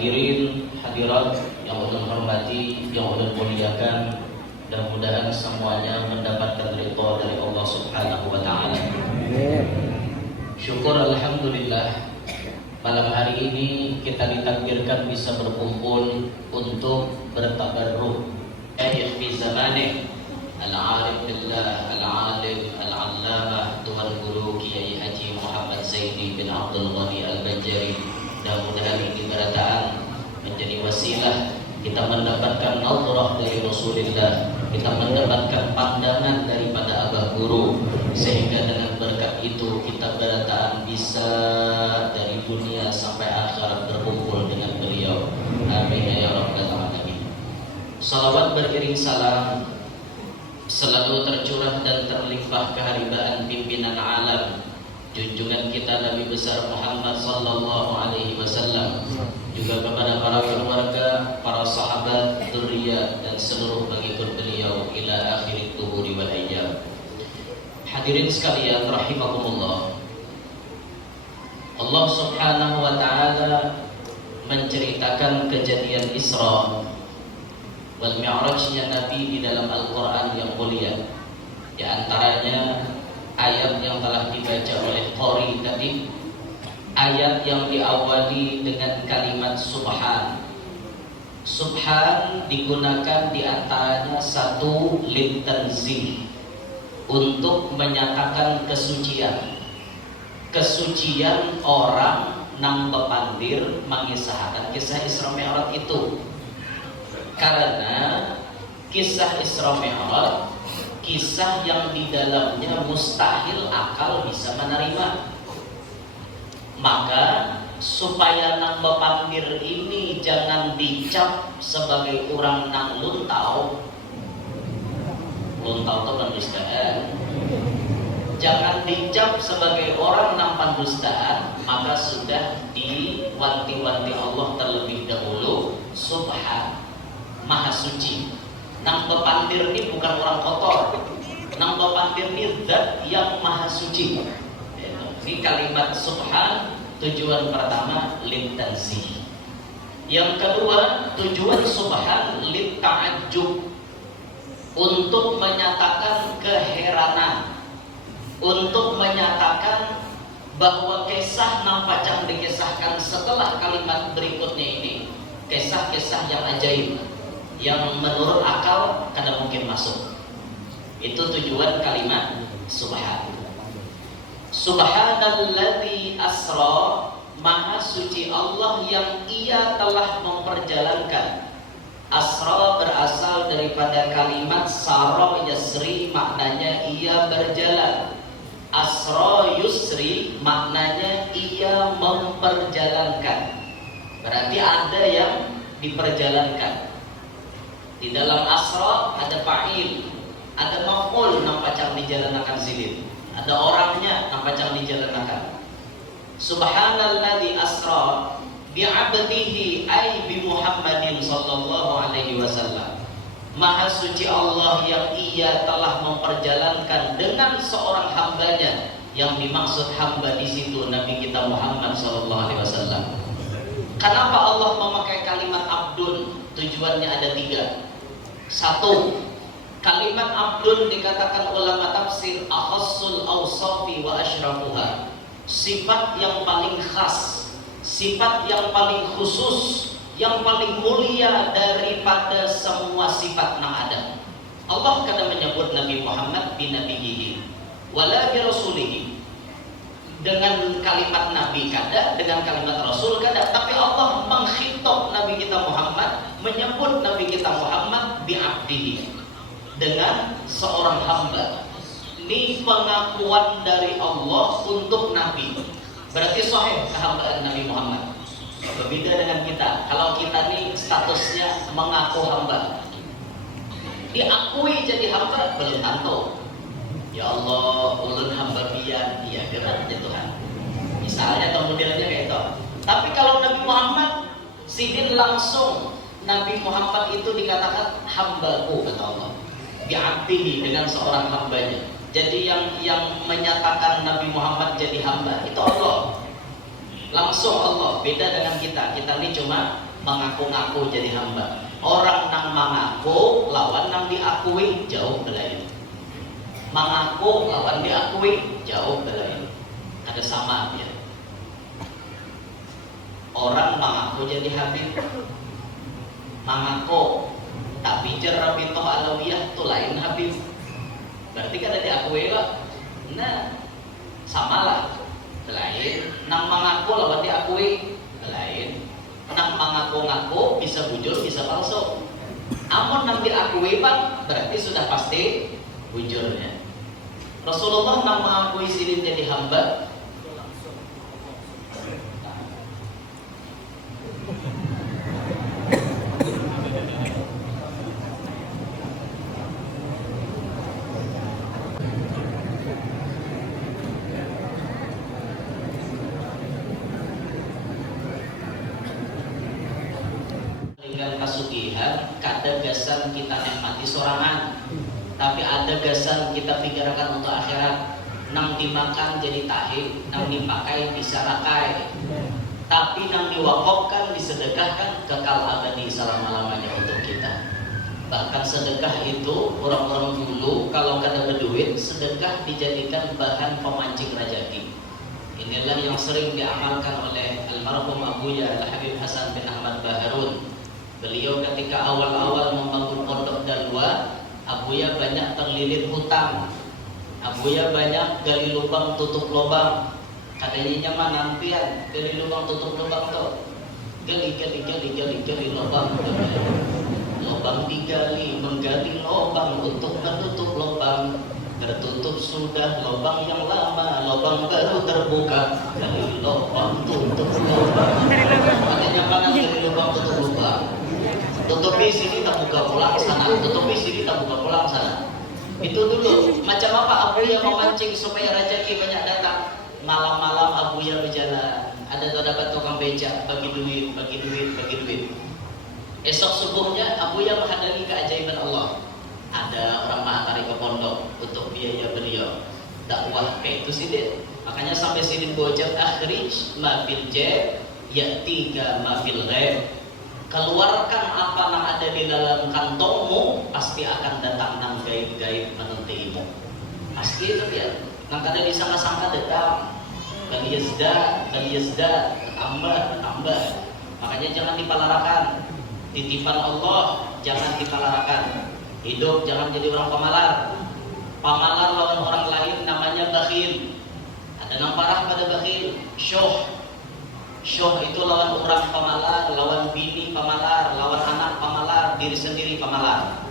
Hadirin hadirat yang ulun hormati, yang ulun muliakan, mudah-mudahan semuanya mendapatkan ridha dari Allah Subhanahu wa taala. Syukur alhamdulillah, malam hari ini kita ditakdirkan bisa berkumpul untuk bertabarruk fi zamanih al-alim billah, al-alim al-allamah Tuan Guru Kiai Haji Muhammad Zaidi bin Abdul Ghani Al-Banjari. Mudah-mudahan ini berataan menjadi wasilah kita mendapatkan nazarah dari Rasulullah, kita mendapatkan pandangan daripada Abah Guru, sehingga dengan berkat itu kita berataan bisa dari dunia sampai akhirat berkumpul dengan beliau. Amin ya rabbal alamin. Salawat beriring salam selalu tercurah dan terlimpah keharibaan pimpinan alam, junjungan kita Nabi besar Muhammad sallallahu alaihi wasallam, juga kepada para keluarga, para sahabat, dzurriyyah dan seluruh pengikut beliau ila akhirit tuhuri wal ayyam. Hadirin sekalian rahimakumullah. Allah Subhanahu wa taala menceritakan kejadian Isra wal Mi'rajnya Nabi di dalam Al-Qur'an yang mulia. Di antaranya ayat yang telah dibaca oleh Qori tadi, ayat yang diawali dengan kalimat subhan. Subhan digunakan diantaranya satu litanzih, untuk menyatakan kesucian. Kesucian orang nang bepandir mengisahkan kisah Isra Mi'raj itu. Karena kisah Isra Mi'raj kisah yang di dalamnya mustahil akal bisa menerima. Maka supaya nang bepandir ini jangan dicap sebagai orang nang luntau. Luntau itu pendustaan. Jangan dicap sebagai orang nang pendustaan, maka sudah diwanti-wanti Allah terlebih dahulu, subhan, maha suci. Nang bepandir ini bukan orang kotor. Nang bepandir ini zat yang maha suci. Ini kalimat subhan, tujuan pertama litanzih. Yang kedua, tujuan subhan litta'ajjub, untuk menyatakan keheranan, untuk menyatakan bahwa kisah nang pacang dikisahkan setelah kalimat berikutnya ini kisah-kisah yang ajaib, yang menurut akal kada mungkin masuk. Itu tujuan kalimat subhan. Subhanalladzi asra, maha suci Allah yang ia telah memperjalankan. Asra berasal daripada kalimat sara yasri, maknanya ia berjalan. Asra yusri, maknanya ia memperjalankan. Berarti ada yang diperjalankan. Di dalam asra ada fa'il, ada maf'ul nang pacang dijalankan silin, ada orangnya nang pacang dijalankan. Subhanalladzi asra bi'abdihi ay bi Muhammadin sallallahu alaihi wasallam. Maha suci Allah yang ia telah memperjalankan dengan seorang hambanya, yang dimaksud hamba di situ Nabi kita Muhammad sallallahu alaihi wasallam. Kenapa Allah memakai kalimat abdun? Tujuannya ada tiga. Satu, kalimat abdun dikatakan ulama tafsir akhassul awsafi wa asyrafuha, sifat yang paling khas, sifat yang paling khusus, yang paling mulia daripada semua sifat yang ada. Allah kadang menyebut Nabi Muhammad binabiyyihi wala bi rasulihi, dengan kalimat Nabi kada, dengan kalimat Rasul kada, tapi Allah mengkhitob Nabi kita Muhammad, menyebut Nabi kita Muhammad bi'abdihi, dengan seorang hamba. Ini pengakuan dari Allah untuk Nabi. Berarti sahih kehambaan Nabi Muhammad. Berbeda dengan kita. Kalau kita nih statusnya mengaku hamba, diakui jadi hamba belum tentu. Ya Allah, ulun hamba pian, iya gerak ya Tuhan. Misalnya atau modelnya kayak itu. Tapi kalau Nabi Muhammad sidin langsung, Nabi Muhammad itu dikatakan hambaku kata Allah. Diabdihi dengan seorang hambanya. Jadi yang menyatakan Nabi Muhammad jadi hamba itu Allah. Langsung Allah. Beda dengan kita. Kita ini cuma mengaku-ngaku jadi hamba. Orang nang mengaku lawan nang diakui jauh belain. Mengaku lawan diakui jauh belain. Ada sama ya. Orang mengaku jadi habib, mengaku tapi Rabithah Alawiyah itu lain habib. Berarti kan ada diakui lah. Nah, samalah. Lain. Nang mengaku lawan diakui lain. Nang mengaku-ngaku bisa bujur bisa palsu. Amun nang diakui Pak berarti sudah pasti bujurnya. Rasulullah nang mengakui sidin jadi hamba. Kasugihan, kada gasan kita nikmati sorangan, tapi ada gasan kita pikirkan untuk akhirat. Nang dimakan jadi tahi, nang dipakai bisa rakai, tapi nang diwakafkan disedekahkan kekal abadi selama-lamanya untuk kita. Bahkan sedekah itu orang-orang dulu kalau kada berduit, sedekah dijadikan bahan pemancing rejeki. Inilah yang sering diamalkan oleh almarhum Abuya Al-Habib Hasan bin Ahmad Baharun. Beliau ketika awal-awal membangun pondok Dalwa, Abuya banyak terlilit hutang. Abuya banyak gali lubang tutup lubang. Katanya nyaman nampian gali lubang tutup lubang tuh. Gali lubang. Lubang digali, menggali lubang untuk menutup lubang. Tertutup sudah lubang yang lama, lubang baru terbuka. Gali lubang tutup lubang. Katanya nyaman gali lubang tutup lubang. Tutupi sini tak buka pulang sana, tutupi sini tak buka pulang sana. Itu dulu. Macam apa Abuya memancing supaya rezeki banyak datang? Malam-malam Abuya berjalan. Ada dapat tukang beca, bagi duit. Esok subuhnya Abuya menghadiri keajaiban Allah. Ada orang mahakari ke pondok untuk biaya beliau. Dakwah kayak itu sidin. Makanya sampai sidin bojab akhrij ma fil jab ya'tika ma fil ghaib. Keluarkan apa yang ada di dalam kantongmu, pasti akan datang nang gaib-gaib menentimu. Pasti itu ya. Nang kada disangka-sangka datang. Baliyazda, tambah. Makanya jangan dipalarakan. Titipan Allah jangan dipalarakan. Hidup jangan jadi orang pamalar. Pamalar lawan orang lain namanya bakhil. Ada nang parah pada bakhil, Syuh itu lawan orang pamalar, lawan bini pamalar, lawan anak pamalar, diri sendiri pamalar.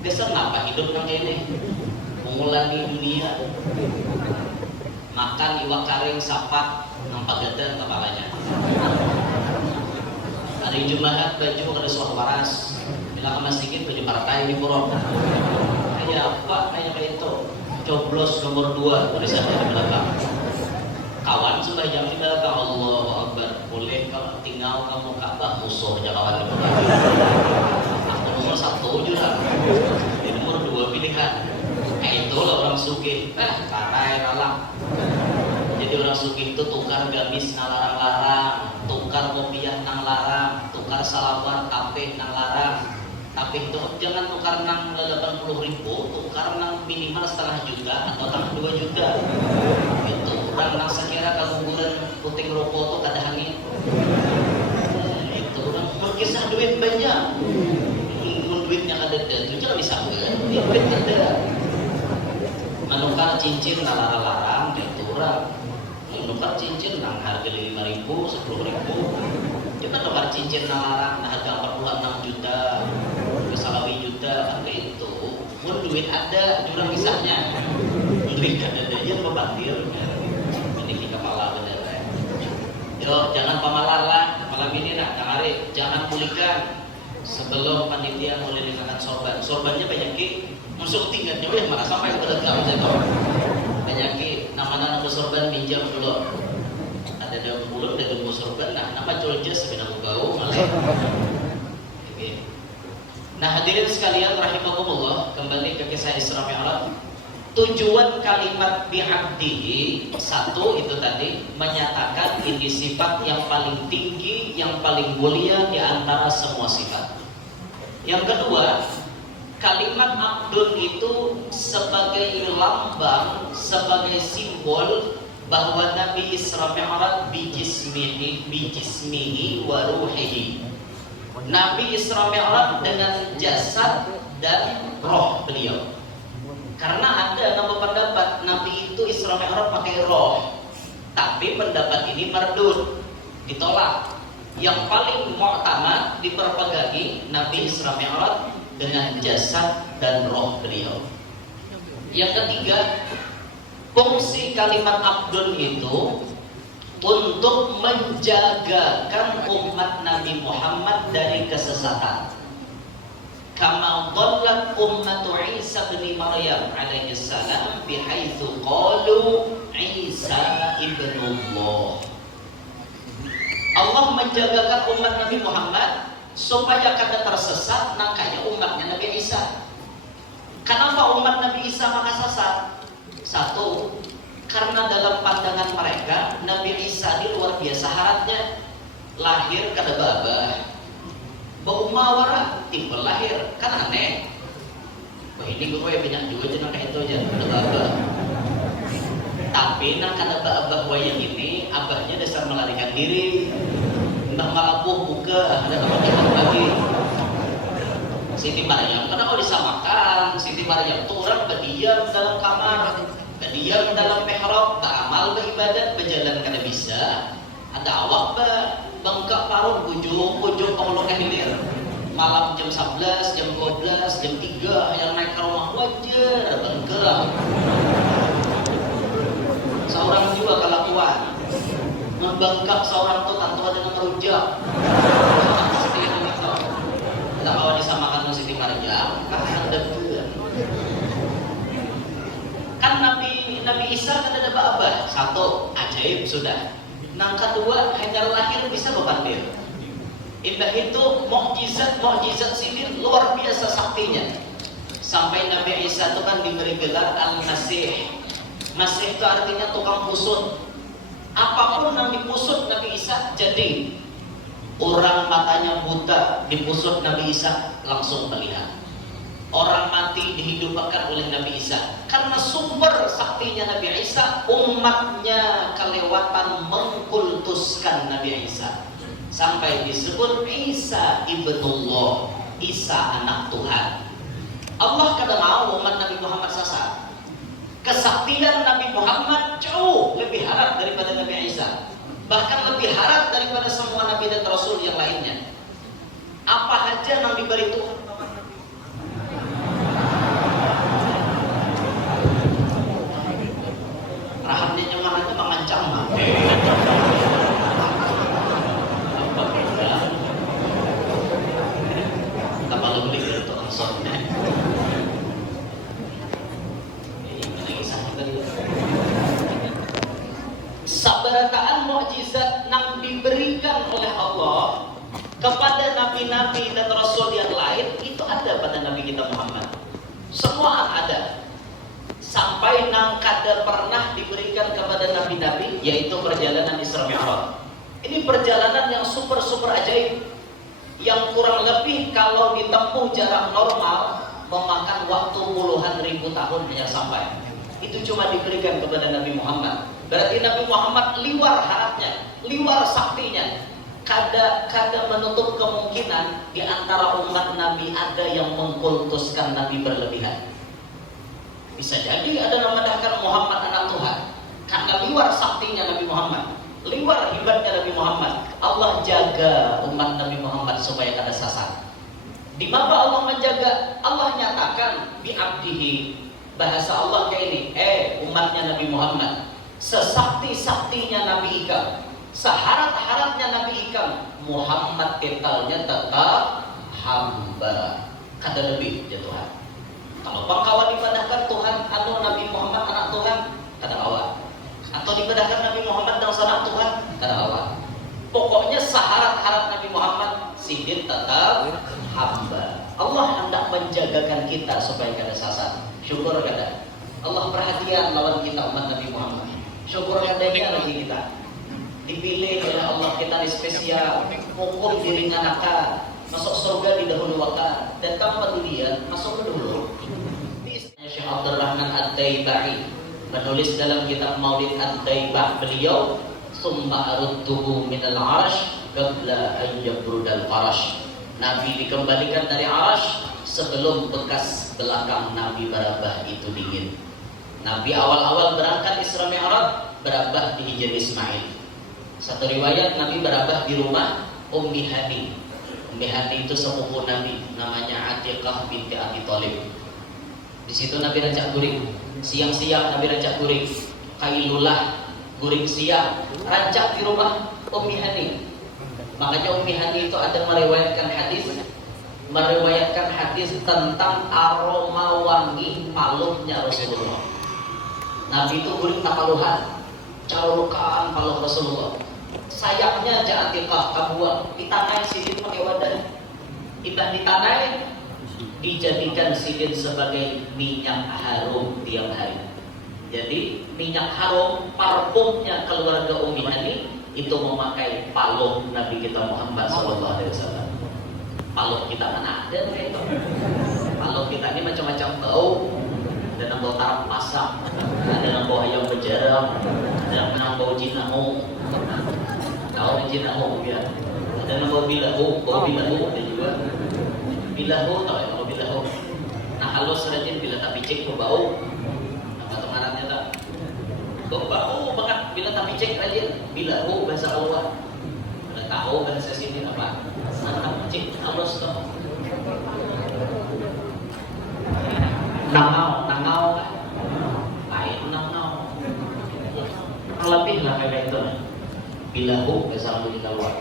Biasa ngapa hidup nang ini? Mengulani dunia. Makan iwak karing sapat nampak gede kepalanya. Hari Jumat baju kada suah waras. Bila ke masjid baju partai di purok. Kayak apa? Kayak itu. Coblos nomor 2 tulisannya di belakang. Kawan sembahyang di belakang, Allahu Akbar. Boleh kalau tinggal kamu Ka'bah musuhnya kawan. Aku nomor 1 juga. Di nomor 2 pilihan. Itulah orang sugih. Karai ralang. Jadi orang sugih itu tukar gamis nang larang-larang, tukar kopiah nang larang, tukar salawat tapeh nang larang. Tapi itu jangan tukar nang 80.000, tukar nang minimal setengah juta atau tambah 2 juta. Itu orang nang sekira kaguguran puting rokok tuh kada hangin. Itu orang berkisah duit banyak. Duitnya kada ada, itu jangan disangka. Duit ada. Menukar cincin nang larang-larang itu orang. Menukar cincin nang harga 5.000, 10.000. Kita tukar cincin nang larang nang harga 46 juta. Salawi juta kan itu pun duit ada jurang kisahnya duit ada yang membantir memiliki kepala benar. Yo jangan pamalar lah, jangan pulihkan sebelum panitia mulai makan sorban. Sorbannya banyak masuk tingkatnya weh malah sampai kepada kami saya tahu. Banyak nama sorban minjam dulu. Ada daun mulut, ada daun sorban. Nah, nama coljas sebenarnya bau malah. Oke. Nah, hadirin sekalian rahimakumullah, kembali ke kisah Isra Mi'raj. Tujuan kalimat bi'abdihi satu itu tadi menyatakan ini sifat yang paling tinggi, yang paling mulia di antara semua sifat. Yang kedua, kalimat abdun itu sebagai lambang, sebagai simbol bahwa Nabi Isra Mi'raj bijismihi wa ruhihi. Nabi Isra Mi'raj dengan jasad dan roh beliau. Karena ada nama pendapat Nabi itu Isra Mi'raj pakai roh, tapi pendapat ini mardud, ditolak. Yang paling mu'tamad diperpegangi Nabi Isra Mi'raj dengan jasad dan roh beliau. Yang ketiga, fungsi kalimat abdun itu untuk menjagakan umat Nabi Muhammad dari kesesatan. Kama dhallat ummatu Isa bin Maryam alaihi salam bihaitsu qalu Isa ibnullah. Allah menjagakan umat Nabi Muhammad supaya kada tersesat nakaya umatnya Nabi Isa. Kenapa umat Nabi Isa maka sesat? Satu, karena dalam pandangan mereka Nabi Isa ini luar biasa haratnya, lahir kada babah, bau mawara timbul lahir, kan aneh. Wah ini gue banyak juga jenang kayak itu aja kada babah. Tapi nang kada babah wayang ini abahnya dasar melarikan diri, mbah malapuh buka ada tempat lagi. Siti Maryam karena kalau disamakan Siti Maryam itu orang berdiam dalam kamar, berdiam dalam mihrab, beramal beribadat, berjalan kada bisa. Ada awak bengkak paruh ujung pengeluh hilir. Malam jam 11, jam 12, jam 3 yang naik ke rumah wajar bengkak. Seorang juga kelakuan membengkak seorang tuh tanpa dengan merujak. Tidak kalau disamakan dengan Siti Maryam, kan ada dua. Kan Nabi Isa kan ada abah. Satu, ajaib sudah. Nang kedua, hanya lahir bisa berpandir. Imbah itu mukjizat sini luar biasa saktinya. Sampai Nabi Isa itu kan diberi gelar Al-Masih. Masih itu artinya tukang pusut. Apapun yang dipusut Nabi Isa jadi. Orang matanya buta dipusut Nabi Isa langsung melihat. Orang mati dihidupkan oleh Nabi Isa. Karena sumber saktinya Nabi Isa, umatnya kelewatan mengkultuskan Nabi Isa. Sampai disebut Isa ibnullah, Isa anak Tuhan. Allah kada mau umat Nabi Muhammad sesat. Kesaktian Nabi Muhammad jauh lebih harap daripada Nabi Isa. Bahkan lebih harap daripada semua Nabi dan Rasul yang lainnya. Apa aja yang diberi Tuhan rahatnya nyaman itu mengancam apa beda tak perlu beli itu langsungnya sabarataan mukjizat yang diberikan oleh Allah kepada nabi-nabi dan rasul yang lain itu ada pada Nabi kita Muhammad. Semua ada. Sampai nang kada pernah diberikan kepada nabi-nabi, yaitu perjalanan Isra Mi'raj. Ini perjalanan yang super ajaib, yang kurang lebih kalau ditempuh jarak normal memakan waktu puluhan ribu tahun hanya sampai. Itu cuma diberikan kepada Nabi Muhammad. Berarti Nabi Muhammad liwar harapnya, liwar saktinya. Kada menutup kemungkinan di antara umat Nabi ada yang mengkultuskan Nabi berlebihan. Bisa jadi ada yang memandangkan Muhammad anak Tuhan karena liwar saktinya Nabi Muhammad, liwar hebatnya Nabi Muhammad. Allah jaga umat Nabi Muhammad supaya kada sesat. Di mana Allah menjaga? Allah nyatakan bi abdihi. Bahasa Allah kayak ini, umatnya Nabi Muhammad, sesakti-saktinya Nabi ikam, seharat-haratnya Nabi ikam, Muhammad titlenya tetap hamba. Kada lebih ya Tuhan. Kalau pangkawan ibadahkan Tuhan atau Nabi Muhammad anak Tuhan, kada awal. Atau dibedahkan Nabi Muhammad dan sanak Tuhan, kada awal. Pokoknya syarat-syarat Nabi Muhammad sidin tetap hamba. Allah hendak menjagakan kita supaya kada sasar. Syukur kada. Allah perhatian lawan kita umat Nabi Muhammad. Syukur kadanya lagi kita. Dipilih oleh Allah kita di spesial. Hukum diri anaknya. Masuk surga di dahulu waktu. Datang ke dunia, masuk ke dulu. Syekh Abdul Rahman Ad-Daibai menulis dalam kitab Maulid Ad-Daibah beliau, summa arudduhu minal arash qabla an yabrudal farash. Nabi dikembalikan dari arash sebelum bekas belakang Nabi Barabah itu dingin. Nabi awal-awal berangkat Isra Mi'raj, Barabah di Hijr Ismail. Satu riwayat Nabi Barabah di rumah Ummi Hani. Ummi Hani itu sepupu Nabi, namanya Atiqah binti Abi Thalib. Di situ Nabi rancak guring. Siang-siang Nabi rancak guring. Kailulah guring siang, rancak di rumah Ummi Hani. Makanya Ummi Hani itu ada meriwayatkan hadis tentang aroma wangi paluhnya Rasulullah. Nabi itu guring tak paluhan, calurukan paluh Rasulullah. Sayangnya Atiqah kabuang ditanai sidin pakai wadah. Idah ditanai dijadikan sidin sebagai minyak harum tiap hari. Jadi minyak harum parfumnya keluarga Ummi Hani itu memakai paluh Nabi kita Muhammad SAW. Paluh kita mana ada itu? Paluh kita ini macam-macam bau. Ada yang bau tarap masak, ada yang bau ayam berjaram, ada yang bau jinahu. Tahu jinahu ya? Ada yang bau bilahu ada juga. Bilahu tahu ya, kalau bilahu. Nah halus rajin bila tak picik berbau. Nama temanannya tak. Bau banget bila tak picik rajin. Bilahu bahasa Allah. Ada tahu bahasa sini apa? Nah picik halus tak. Nangau kan? Lain nangau. Lebih lah kayak itu. Bilahu bahasa Allah kita luar.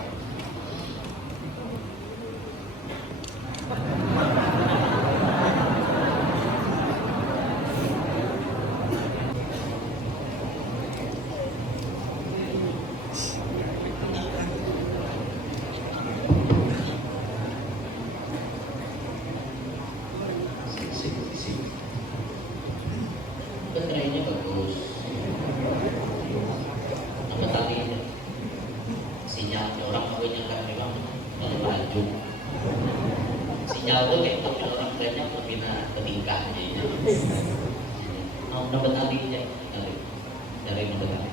Baterainya bagus. Apa talinya? Sinyalnya orang punya kan memang maju. Sinyal itu kayak itu orang banyak membina ketingkahnya ya. Mau dapat talinya dari mendengar.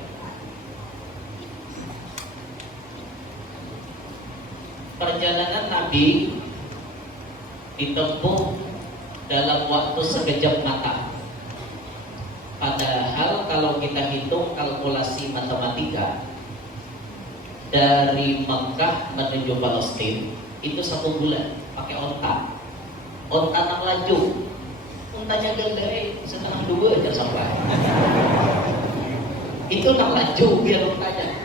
Perjalanan Nabi ditempuh dalam waktu sekejap mata. Padahal kalau kita hitung kalkulasi matematika dari Mekah menuju Palestina itu 1 bulan pakai onta nak laju, ontanya gede 1,5 aja sampai. Itu nak laju biar ontanya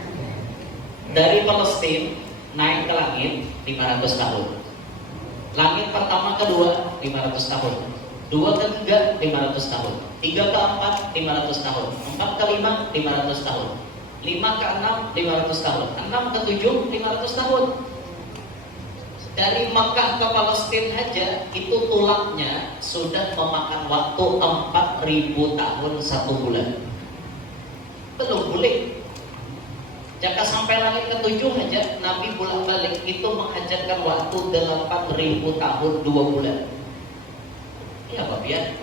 dari Palestina naik ke langit 500 tahun. Langit pertama kedua 500 tahun. 2 ke 3 500 tahun. 3 ke 4 500 tahun. 4 ke 5 500 tahun. 5 ke 6 500 tahun. 6 ke 7 500 tahun. Dari Makkah ke Palestina aja itu tulangnya sudah memakan waktu 4.000 tahun 1 bulan. Belum boleh. Jika sampai langit ke-7 aja Nabi bolak-balik itu menghajatkan waktu 8.000 tahun 2 bulan. Iya Pak Pian.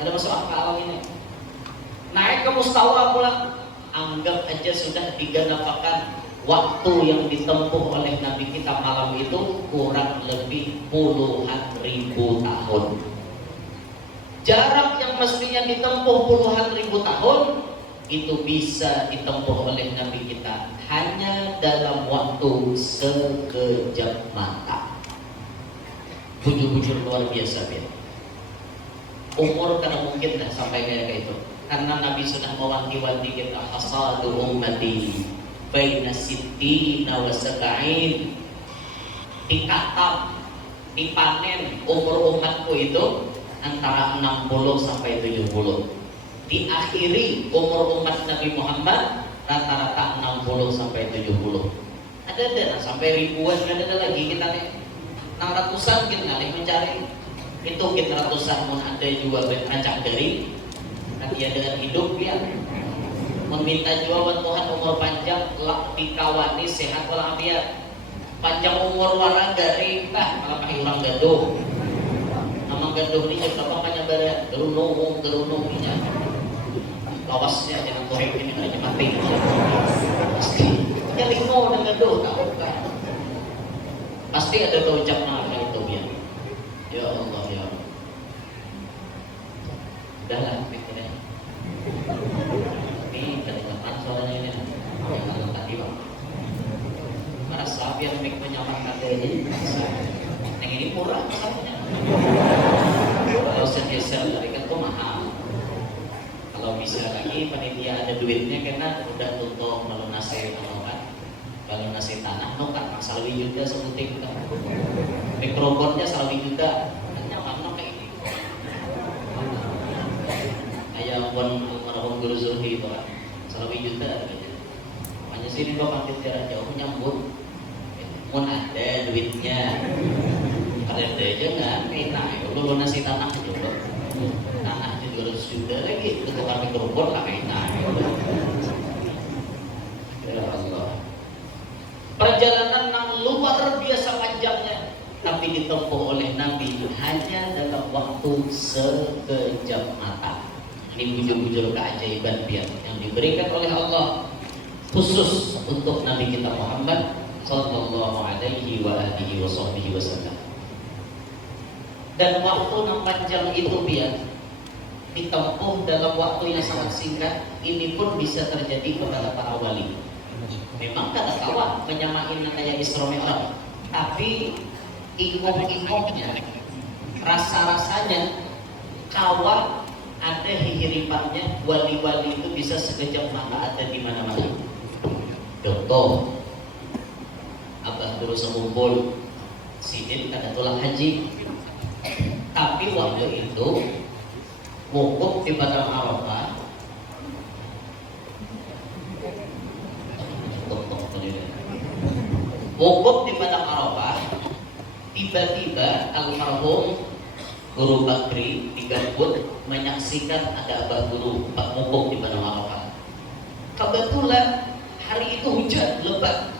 Ada masuk akal ini. Naik ke Mustawa pula, anggap aja sudah diganapakan waktu yang ditempuh oleh Nabi kita malam itu kurang lebih puluhan ribu tahun. Jarak yang mestinya ditempuh puluhan ribu tahun itu bisa ditempuh oleh Nabi kita hanya dalam waktu sekejap mata. Bujur-bujur luar biasa ya. Umur karena mungkin dah sampai kayak itu. Karena Nabi sudah mewanti-wanti kita hasadu ummati baina sittina wa sab'in, dikatam, dipanen umur umatku itu antara 60 sampai 70. Diakhiri umur umat Nabi Muhammad rata-rata 60 sampai 70. Ada sampai ribuan, ada lagi kita nih 600-an kita nih mencari. Itu kita ratusan pun ada juga berancang dari dia dengan hidup dia meminta juga Tuhan umur panjang, lak dikawani sehat walafiat, panjang umur warang dari malah pakai orang gaduh. Nama gaduh ini juga banyak bara gerunung nya. Lawasnya jangan korek ini aja mati. Pasti nyalingo dengan gaduh tahu kan. Pasti ada ucap nama itu ya. Ya Allah ya. Udahlah mikirnya. Ini kedengaran suaranya ini. Yang tadi bang. Merasa biar mik menyamarkan ini. Yang ini murah rasanya. Kalau segeser dari kan tuh mahal. Kalau bisa lagi panitia ada duitnya karena udah untuk melunasi melunasi tanah, kan masalah juga sebutin kan. Mikrofonnya salawi juga, nyaman kayak ini. Kayak almarhum Guru Zulhi itu kan, salawi juga. Makanya sini gua pamit jarak jauh nyambut. Mau ada duitnya, ada aja nggak? Enak, lu lunasi tanah juga. Tanah juga sudah lagi, tukar mikrofon lah enak. Ya Allah. Perjalanan yang luar biasa panjangnya, tapi ditempuh oleh Nabi hanya dalam waktu sekejap mata. Ini bujur-bujur keajaiban yang diberikan oleh Allah khusus untuk Nabi kita Muhammad sallallahu alaihi wa alihi wasallam. Dan waktu yang panjang itu ditempuh dalam waktu yang sangat singkat. Ini pun bisa terjadi kepada para wali. Memang kata kawan menyamain kayak Isra Mi'raj, tapi ingok-ingoknya, rasa-rasanya kawan ada hiripannya. Wali-wali itu bisa sekejap mata ada di mana-mana. Contoh, Abah Guru Semumpul Sidin kada tulang haji, tapi waktu itu wukuf di Padang Arafah. Wukuf di Padang Arafah, tiba-tiba almarhum Guru Bakri di Gambut menyaksikan ada Abah Guru Pak wukuf di Padang Arafah. Kebetulan hari itu hujan lebat,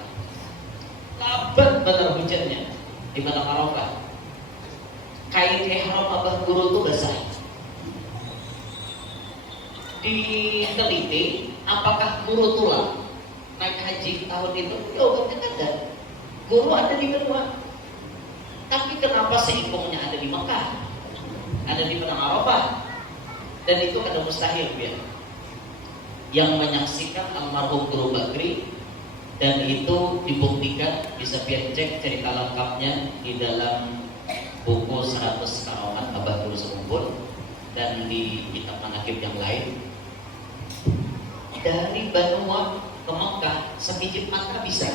benar hujannya di Padang Arafah. Kain ihram Abah Guru itu basah. Diteliti apakah guru tulang naik haji tahun itu? Jawabannya ada. Guru ada di Benua, tapi kenapa seikongnya ada di Mekah, ada di Padang Arafah, dan itu ada mustahil biar. Yang menyaksikan almarhum Guru Bakri, dan itu dibuktikan, bisa biar cek cerita lengkapnya di dalam buku 100 Karamat Abah Guru Semumpul dan di kitab manaqib yang lain. Dari Benua ke Mekah sepijit mata bisa.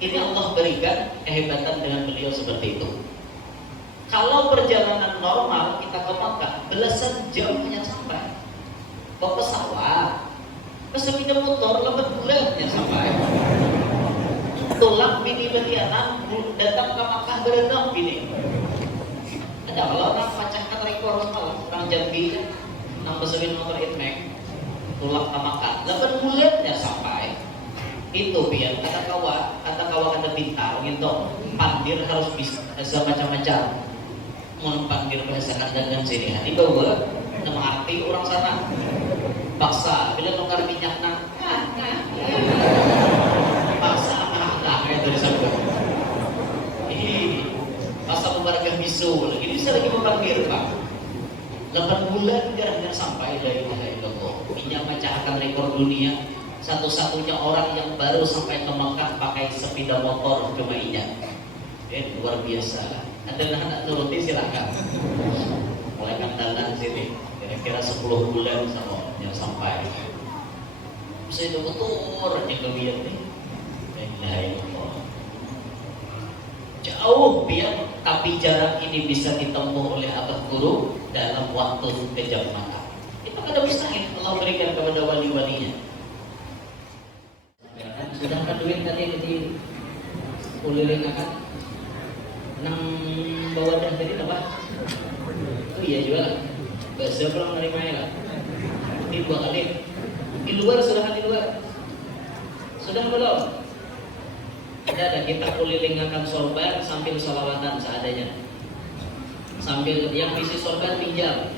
Ini Allah berikan kehebatan dengan beliau seperti itu. Kalau perjalanan normal kita ke Mekah belasan jam hanya sampai. Bawa pesawat, sepeda motor lembat bulannya sampai. Tulak bini belianan datang ke Mekah berenang bini. Ada kalau orang pecahkan rekor semalam orang Jambi, nang bersebin motor itmek, tulak ke Mekah, lembat bulannya sampai. Itu biar kata kawan kata pintar gitu. Pandir harus bisa macam-macam. Mau pandir bahasa dan sini hati bawa nama arti orang sana. Paksa bila tukar minyak paksa kayak dari sana. Paksa membarga bisu. Ini bisa lagi memanggil Pak. 8 bulan jarang sampai dari Allah. Minyak memecahkan rekor dunia. Satu-satunya orang yang baru sampai ke Mekah pakai sepeda motor cuma Inya. Luar biasa. Ada anak turuti silakan. Mulai kandangan sini. Kira-kira 10 bulan sama yang sampai. Saya udah betul yang lihat nih. Jauh biar, tapi jarak ini bisa ditempuh oleh abah guru dalam waktu kejam mata. Itu kada mustahil Allah berikan kepada wali-walinya. Sudah kan duit tadi di ulirin akan nang bawa dan tadi apa? Oh iya juga. Bahasa pulang dari mana? Ini 2 kali. Di luar sudah di luar. Sudah belum? Ada kita kulilingakan sorban sambil salawatan seadanya. Sambil yang isi sorban pinjam.